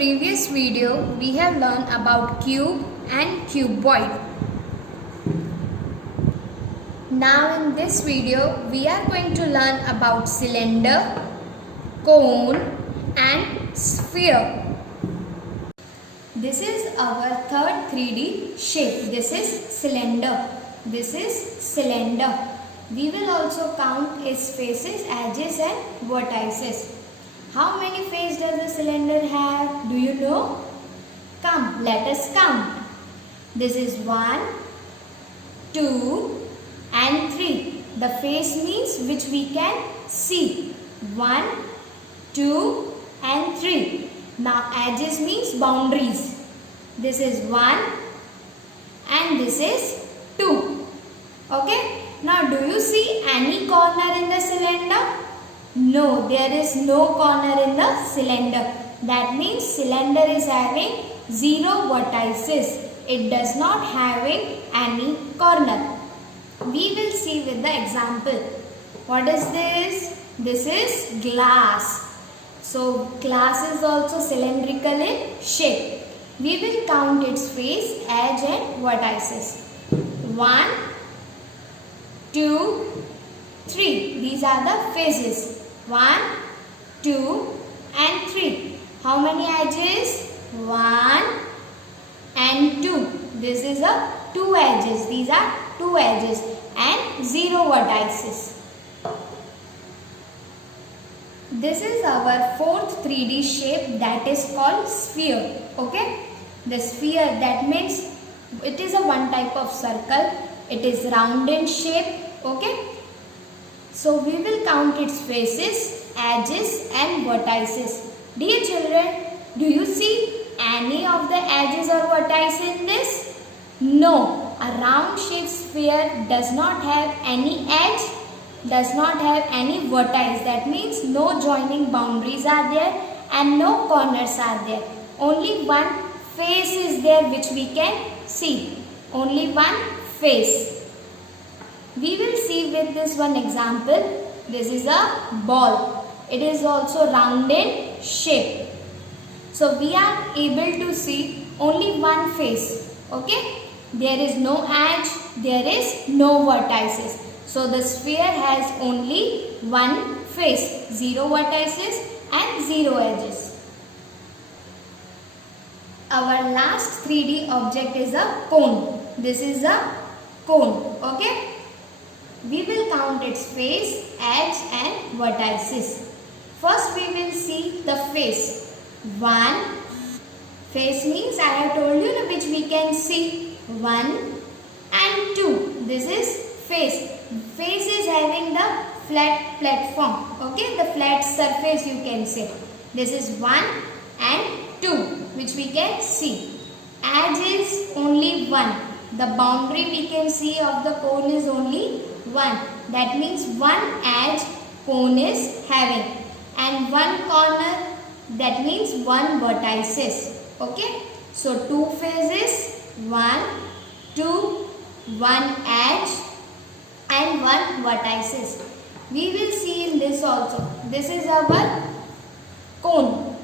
previous video, we have learned about cube and cuboid. Now in this video, we are going to learn about cylinder, cone and sphere. This is our third 3D shape. This is cylinder. This is cylinder. We will also count its faces, edges and vertices. How many faces does the cylinder have? Do you know? Come, let us count. This is 1, 2 and 3. The face means which we can see. 1, 2 and 3. Now edges means boundaries. This is 1 and this is 2. Okay. Now do you see any corner in the cylinder? No, there is no corner in the cylinder. That means cylinder is having 0 vertices. It does not having any corner. We will see with the example. What is this? This is glass. So glass is also cylindrical in shape. We will count its face, edge and vertices. 1, 2, 3. These are the faces. 1, 2 and 3. How many edges? 1 and 2. This is a 2 edges. These are 2 edges and 0 vertices. This is our fourth 3D shape, that is called sphere. Okay. The sphere, that means it is a one type of circle. It is round in shape. Okay. So we will count its faces, edges and vertices. Dear children, do you see any of the edges or vertices in this? No. A round shaped sphere does not have any edge, does not have any vertice. That means no joining boundaries are there and no corners are there. Only one face is there which we can see. Only one face. We will see with this one example. This is a ball. It is also round in shape. So we are able to see only one face. Okay. There is no edge. There is no vertices. So the sphere has only one face. 0 vertices and 0 edges. Our last 3D object is a cone. This is a cone. Okay. We will count its face, edge and vertices. First we will see the face. 1. Face means I have told you which we can see. 1 and 2. This is face. Face is having the flat platform. Okay. The flat surface you can say. This is 1 and 2 which we can see. Edge is only 1. The boundary we can see of the cone is only 1. That means one edge cone is having and one corner, that means one vertices. Okay. So 2 faces, 1, 2, 1 edge and 1 vertices. We will see in this also. This is our cone.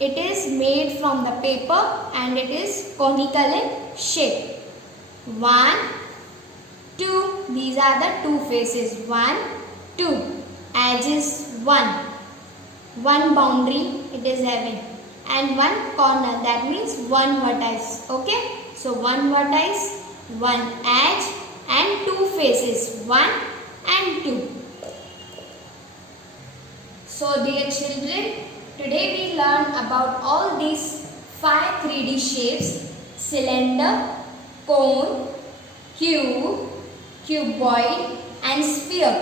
It is made from the paper and it is conical in shape. 1, 2. These are the 2 faces. 1, 2. Edges 1. 1 boundary it is having and 1 corner, that means 1 vertice. Okay. So 1 vertice, 1 edge and 2 faces. 1 and 2. So dear children, today we learned about all these 5 3D shapes: cylinder, cone, cube, cuboid and sphere.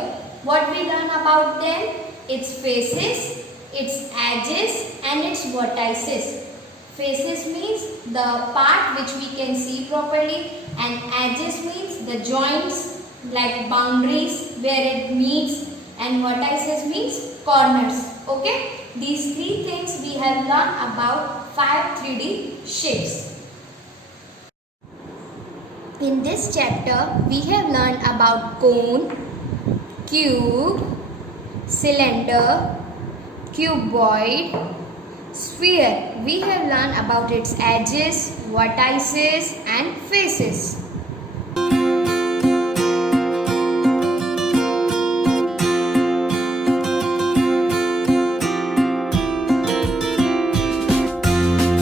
What we learn about them? Its faces, its edges and its vertices. Faces means the part which we can see properly and edges means the joints like boundaries where it meets and vertices means corners. Okay. These 3 things we have learned about 5 3D shapes. In this chapter, we have learned about cone, cube, cylinder, cuboid, Sphere. We have learned about its edges, vertices and faces.